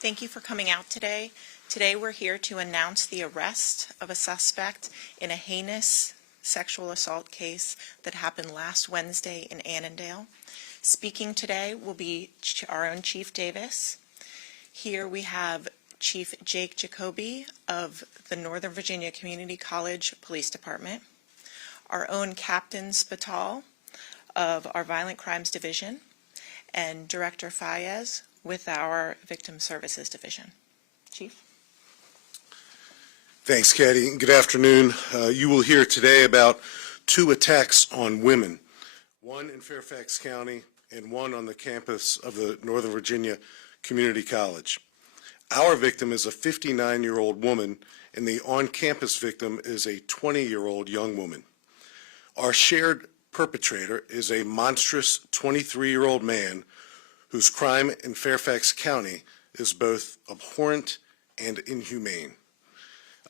Thank you for coming out today. Today we're here to announce the arrest of a suspect in a heinous sexual assault case that happened last Wednesday in Annandale. Speaking today will be our own Chief Davis. Here we have Chief Jake Jacoby of the Northern Virginia Community College Police Department, our own Captain Spatal of our Violent Crimes Division, and Director Fayez with our Victim Services Division. Chief? Thanks, Katie. Good afternoon. You will hear today about two attacks on women, one in Fairfax County and one on the campus of the Northern Virginia Community College. Our victim is a 59-year-old woman, and the on-campus victim is a 20-year-old young woman. Our shared perpetrator is a monstrous 23-year-old man whose crime in Fairfax County is both abhorrent and inhumane.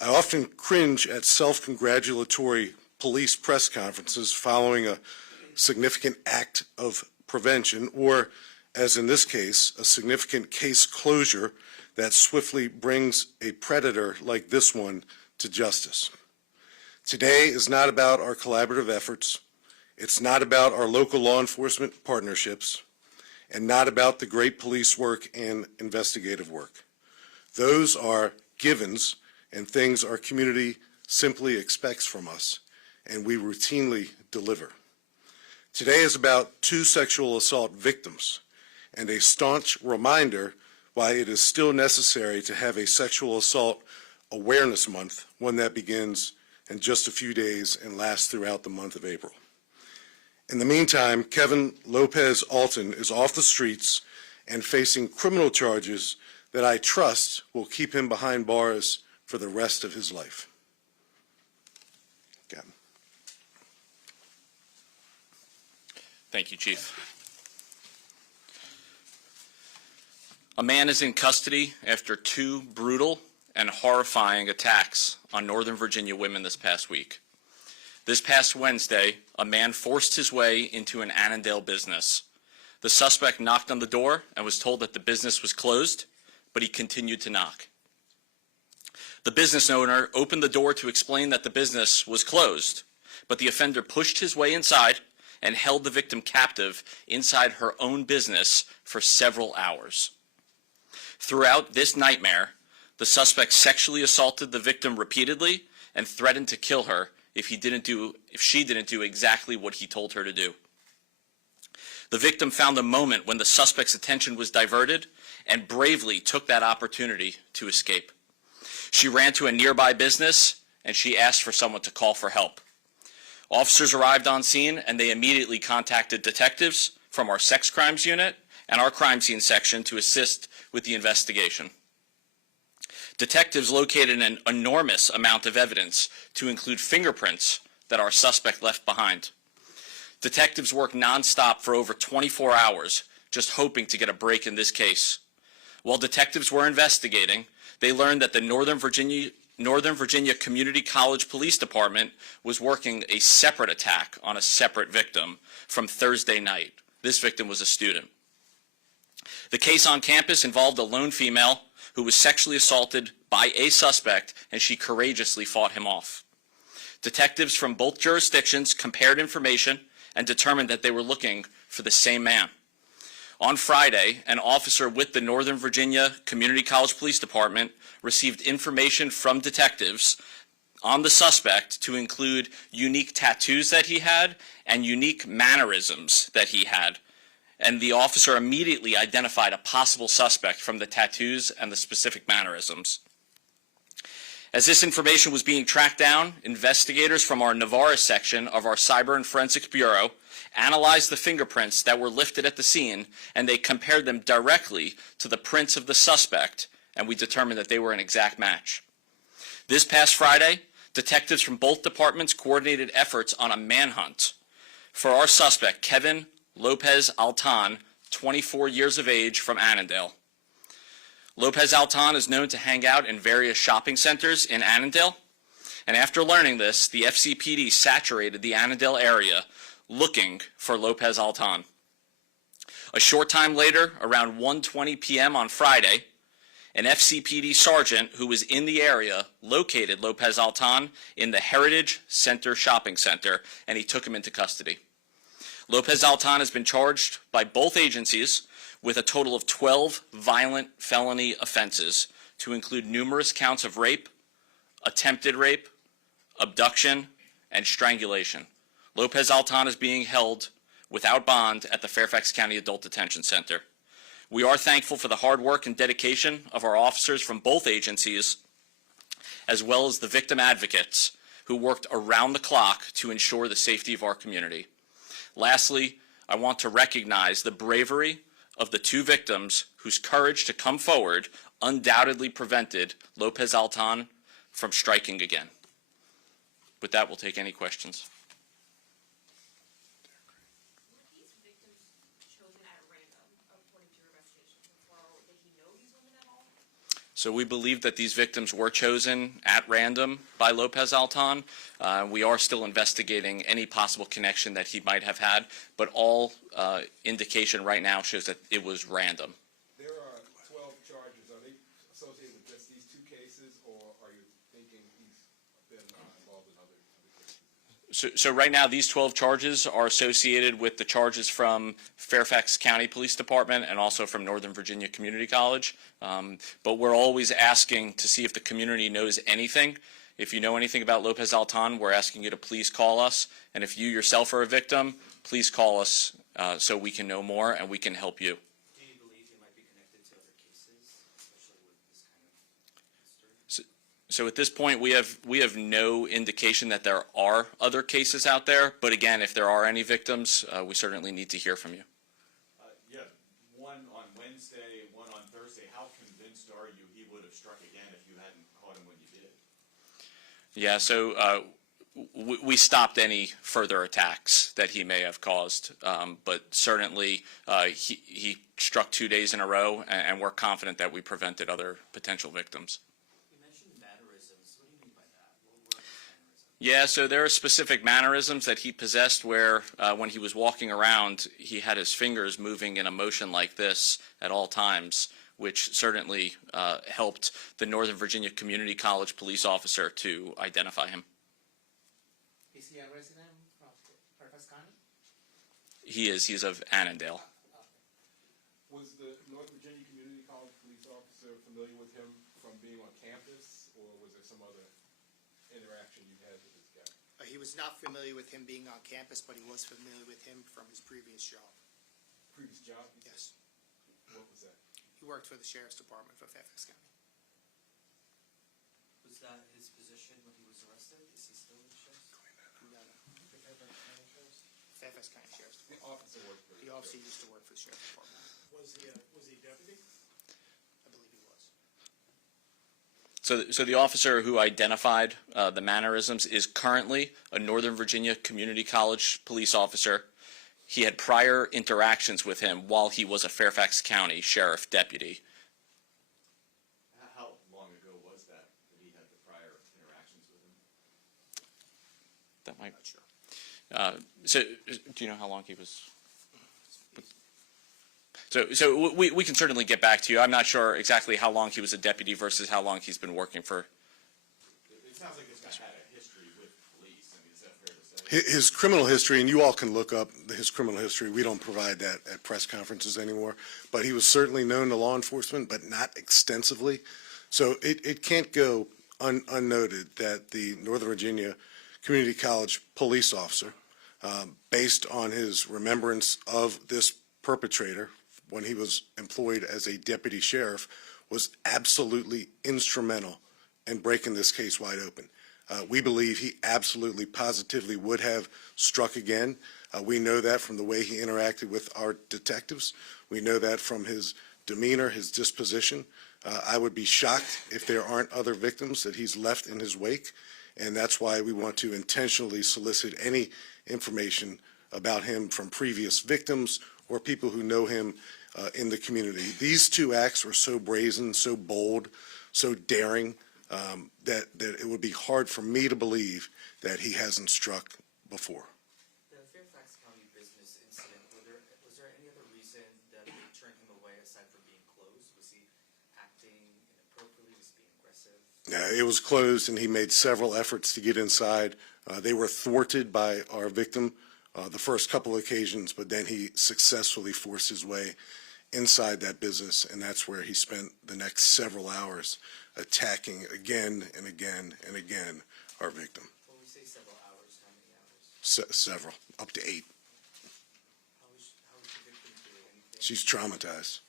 I often cringe at self-congratulatory police press conferences following a significant act of prevention, or, as in this case, a significant case closure that swiftly brings a predator like this one to justice. Today is not about our collaborative efforts. It's not about our local law enforcement partnerships, and not about the great police work and investigative work. Those are givens and things our community simply expects from us, and we routinely deliver. Today is about two sexual assault victims and a staunch reminder why it is still necessary to have a Sexual Assault Awareness Month, one that begins in just a few days and lasts throughout the month of April. In the meantime, Kevin Lopez Alton is off the streets and facing criminal charges that I trust will keep him behind bars for the rest of his life. Kevin. Thank you, Chief. A man is in custody after two brutal and horrifying attacks on Northern Virginia women this past week. This past Wednesday, a man forced his way into an Annandale business. The suspect knocked on the door and was told that the business was closed, but he continued to knock. The business owner opened the door to explain that the business was closed, but the offender pushed his way inside and held the victim captive inside her own business for several hours. Throughout this nightmare, the suspect sexually assaulted the victim repeatedly and threatened to kill her if she didn't do exactly what he told her to do. The victim found a moment when the suspect's attention was diverted and bravely took that opportunity to escape. She ran to a nearby business and she asked for someone to call for help. Officers arrived on scene and they immediately contacted detectives from our sex crimes unit and our crime scene section to assist with the investigation. Detectives located an enormous amount of evidence to include fingerprints that our suspect left behind. Detectives worked nonstop for over 24 hours, just hoping to get a break in this case. While detectives were investigating, they learned that the Northern Virginia Community College Police Department was working a separate attack on a separate victim from Thursday night. This victim was a student. The case on campus involved a lone female who was sexually assaulted by a suspect, and she courageously fought him off. Detectives from both jurisdictions compared information and determined that they were looking for the same man. On Friday, an officer with the Northern Virginia Community College Police Department received information from detectives on the suspect to include unique tattoos that he had and unique mannerisms that he had. And the officer immediately identified a possible suspect from the tattoos and the specific mannerisms. As this information was being tracked down, investigators from our Navarra section of our Cyber and Forensics Bureau analyzed the fingerprints that were lifted at the scene, and they compared them directly to the prints of the suspect, and we determined that they were an exact match. This past Friday, detectives from both departments coordinated efforts on a manhunt for our suspect, Kevin Lopez Alton, 24 years of age, from Annandale. Lopez Alton is known to hang out in various shopping centers in Annandale, and after learning this, the FCPD saturated the Annandale area looking for Lopez Alton. A short time later, around 1:20 p.m. on Friday, An FCPD sergeant who was in the area located Lopez Altan in the Heritage Center shopping center, and he took him into custody. Lopez Altan has been charged by both agencies with a total of 12 violent felony offenses, to include numerous counts of rape, attempted rape, abduction, and strangulation. Lopez Altan is being held without bond at the Fairfax County Adult Detention Center. We are thankful for the hard work and dedication of our officers from both agencies, as well as the victim advocates who worked around the clock to ensure the safety of our community. Lastly, I want to recognize the bravery of the two victims whose courage to come forward undoubtedly prevented Lopez Altan from striking again. With that, we'll take any questions. Were these victims chosen at random, according to your investigation? Or did he know these women at all? So we believe that these victims were chosen at random by Lopez Altan. We are still investigating any possible connection that he might have had, but all indication right now shows that it was random. There are 12 charges. Are they associated with just these two cases, or are you thinking he's been involved in other cases? So right now, these 12 charges are associated with the charges from Fairfax County Police Department and also from Northern Virginia Community College. But we're always asking to see if the community knows anything. If you know anything about Lopez Altan, we're asking you to please call us. And if you yourself are a victim, please call us so we can know more and we can help you. Do you believe he might be connected to other cases, especially with this kind of history? So at this point, we have no indication that there are other cases out there. But again, if there are any victims, we certainly need to hear from you. Yeah, one on Wednesday, one on Thursday. How convinced are you he would have struck again if you hadn't caught him when you did? Yeah, so we stopped any further attacks that he may have caused, but certainly he struck 2 days in a row, and we're confident that we prevented other potential victims. You mentioned mannerisms. What do you mean by that? What were those mannerisms? Yeah, so there are specific mannerisms that he possessed where when he was walking around, he had his fingers moving in a motion like this at all times, which certainly helped the Northern Virginia Community College police officer to identify him. Is he a resident of Fairfax County? He's of Annandale. Was the North Virginia Community College police officer familiar with him from being on campus, or was there some other interaction you had with this guy? He was not familiar with him being on campus, but he was familiar with him from his previous job. Previous job? you said? Yes. What was that? He worked for the Sheriff's Department for Fairfax County. Was that his position when he was arrested? Is he still in the sheriff's? No. Fairfax County Sheriff's The Department. officer worked for He also used to work for the Sheriff's Department. Was he deputy? I believe he was. So the officer who identified the mannerisms is currently a Northern Virginia Community College police officer. He had prior interactions with him while he was a Fairfax County sheriff deputy. How long ago was that he had the prior interactions with him? That might. Not sure. So do you know how long he was? So we can certainly get back to you. I'm not sure exactly how long he was a deputy versus how long he's been working for. It sounds like this guy had a history with police. I mean, is that fair to say? His criminal history, and you all can look up his criminal history. We don't provide that at press conferences anymore. But he was certainly known to law enforcement, but not extensively. So it can't go unnoted that the Northern Virginia Community College police officer, based on his remembrance of this perpetrator when he was employed as a deputy sheriff, was absolutely instrumental in breaking this case wide open. We believe he absolutely, positively would have struck again. We know that from the way he interacted with our detectives. We know that from his demeanor, his disposition. I would be shocked if there aren't other victims that he's left in his wake, and that's why we want to intentionally solicit any information about him from previous victims or people who know him in the community. These two acts were so brazen, so bold, so daring, that it would be hard for me to believe that he hasn't struck before. The Fairfax County business incident, was there any other reason that they turned him away aside from being closed? Was he acting aggressive? It was closed, and he made several efforts to get inside. They were thwarted by our victim the first couple of occasions, but then he successfully forced his way inside that business, and that's where he spent the next several hours attacking again and again and again our victim. When we say several hours, how many hours? Several, up to 8. How is the victim doing? Anything? She's traumatized.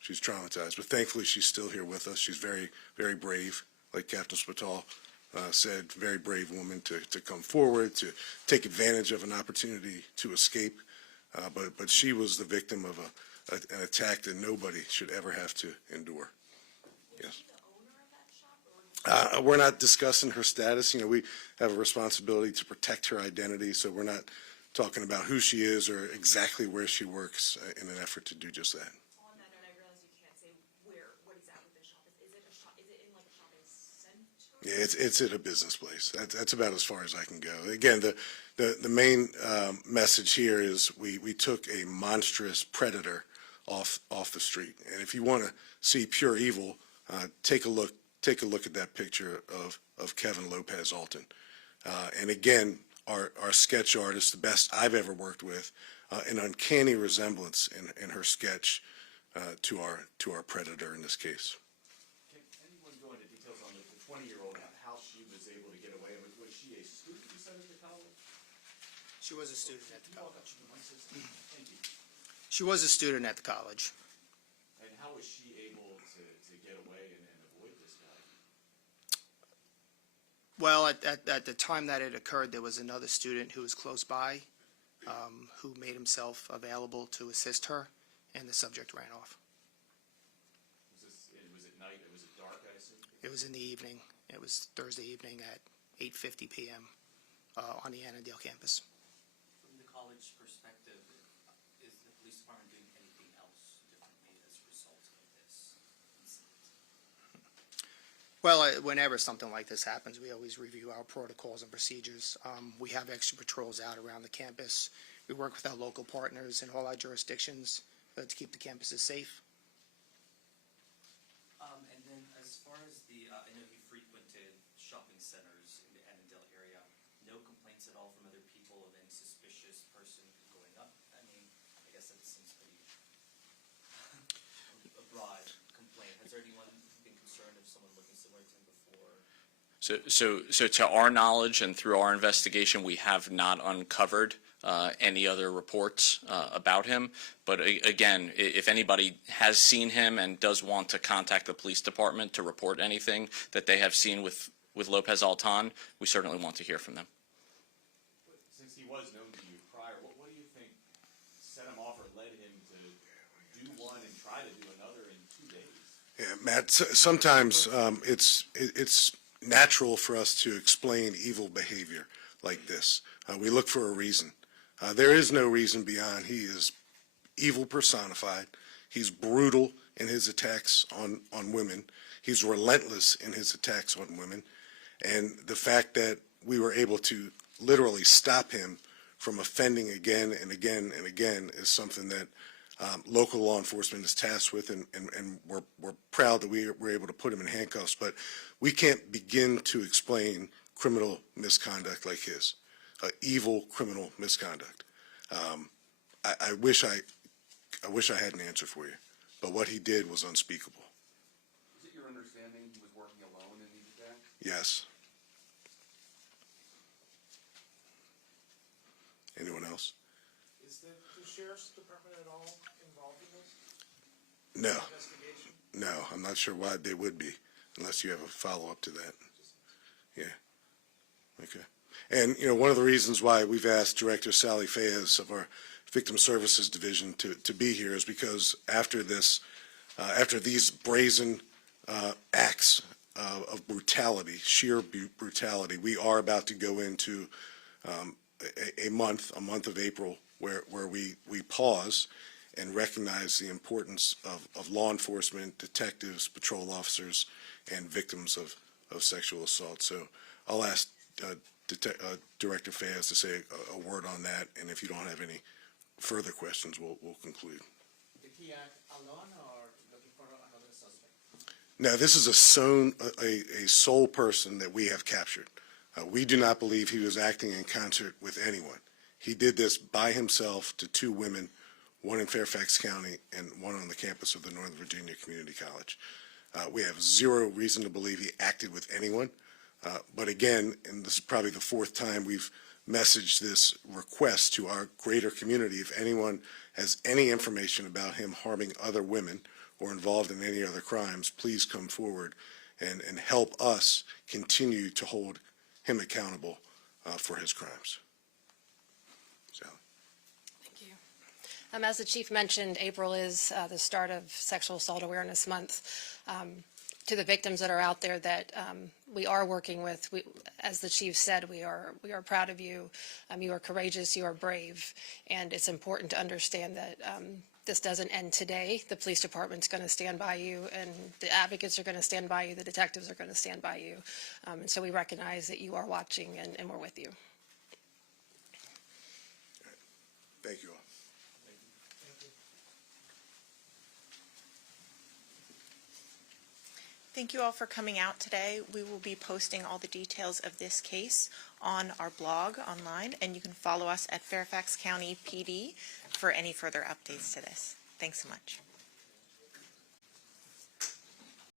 She's traumatized, but thankfully she's still here with us. She's very, very brave, like Captain Spital said, very brave woman to come forward, to take advantage of an opportunity to escape. But she was the victim of an attack that nobody should ever have to endure. Yes. We're not discussing her status. You know, we have a responsibility to protect her identity, so we're not talking about who she is or exactly where she works in an effort to do just that. On that note, I realize you can't say what he's at with this shop. Is it a shop? Is it in like a shopping center? Yeah, it's at a business place. That's about as far as I can go. Again, the main message here is we took a monstrous predator off the street, and if you want to see pure evil, take a look at that picture of Kevin Lopez Alton. And again, our sketch artist, the best I've ever worked with, an uncanny resemblance in her sketch to our predator in this case. Can anyone go into details on the 20-year-old, how she was able to get away? Was she a student, you said, at the college? She was a student at the college. Thank you. She was a student at the college. And how was she able to get away and avoid this guy? Well, at the time that it occurred, there was another student who was close by, who made himself available to assist her, and the subject ran off. Was it night? Was it dark, I assume? It was in the evening. It was Thursday evening at 8:50 p.m. On the Annandale campus. From the college perspective, is the police department doing anything else differently as a result of this incident? Well, whenever something like this happens, we always review our protocols and procedures. We have extra patrols out around the campus. We work with our local partners in all our jurisdictions to keep the campuses safe. And then as far as I know he frequented shopping centers in the Annandale area. No complaints at all from other people of any suspicious person going up? I mean, I guess that seems pretty a broad complaint. Has there anyone been concerned of someone looking similar to him before? So to our knowledge and through our investigation, we have not uncovered any other reports about him. But again, if anybody has seen him and does want to contact the police department to report anything that they have seen with Lopez Alton, we certainly want to hear from them. Since he was known to you prior, what do you think set him off or led him to do one and try to do another in 2 days? Yeah, Matt, sometimes it's natural for us to explain evil behavior like this. We look for a reason. There is no reason beyond he is evil personified. He's brutal in his attacks on women. He's relentless in his attacks on women. And the fact that we were able to literally stop him from offending again and again and again is something that local law enforcement is tasked with, and we're proud that we were able to put him in handcuffs. But we can't begin to explain criminal misconduct like his, evil criminal misconduct. I wish I had an answer for you, but what he did was unspeakable. Is it your understanding he was working alone in these attacks? Yes. Anyone else? Is the sheriff's department at all involved in this No. investigation? No, I'm not sure why they would be, unless you have a follow-up to that. Yeah. Okay. And, you know, one of the reasons why we've asked Director Sally Fayez of our Victim Services Division to be here is because after this, after these brazen acts of brutality, sheer brutality, we are about to go into a month of April where we pause and recognize the importance of law enforcement, detectives, patrol officers, and victims of sexual assault. So I'll ask Director Fayez to say a word on that, and if you don't have any further questions, we'll conclude. Did he act alone or looking for another suspect? Now, this is a sole person that we have captured. We do not believe he was acting in concert with anyone. He did this by himself to two women, one in Fairfax County and one on the campus of the Northern Virginia Community College. We have zero reason to believe he acted with anyone. But again, and this is probably the fourth time we've messaged this request to our greater community, if anyone has any information about him harming other women or involved in any other crimes, please come forward and help us continue to hold him accountable for his crimes. Sally. Thank you. As the chief mentioned, April is the start of Sexual Assault Awareness Month. To the victims that are out there that we are working with, as the chief said, we are proud of you. You are courageous, you are brave, and it's important to understand that this doesn't end today. The police department's going to stand by you, and the advocates are going to stand by you, the detectives are going to stand by you. And so we recognize that you are watching, and we're with you. Thank you all. Thank you all for coming out today. We will be posting all the details of this case on our blog online, and you can follow us at Fairfax County PD for any further updates to this. Thanks so much.